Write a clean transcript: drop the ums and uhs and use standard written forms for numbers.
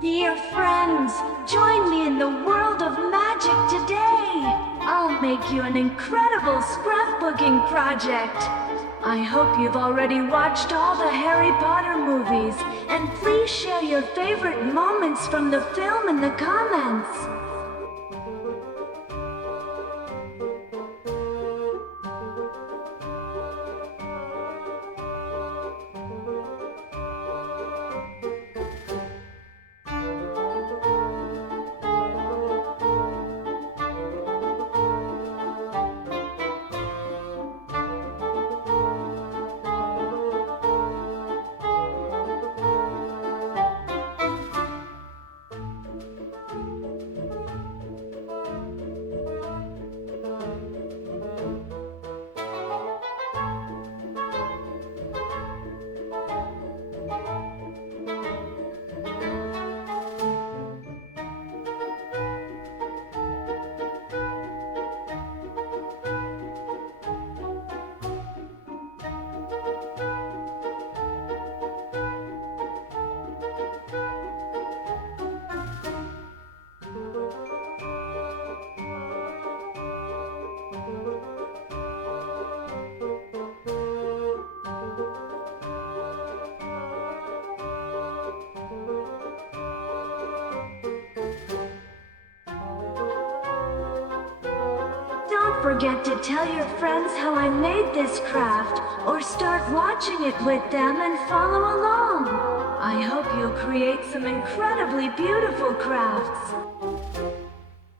Dear friends, join me in the world of magic today. I'll make you an incredible scrapbooking project. I hope you've already watched all the Harry Potter movies, and please share your favorite moments from the film in the comments. Don't forget to tell your friends how I made this craft, or start watching it with them and follow along. I hope you'll create some incredibly beautiful crafts.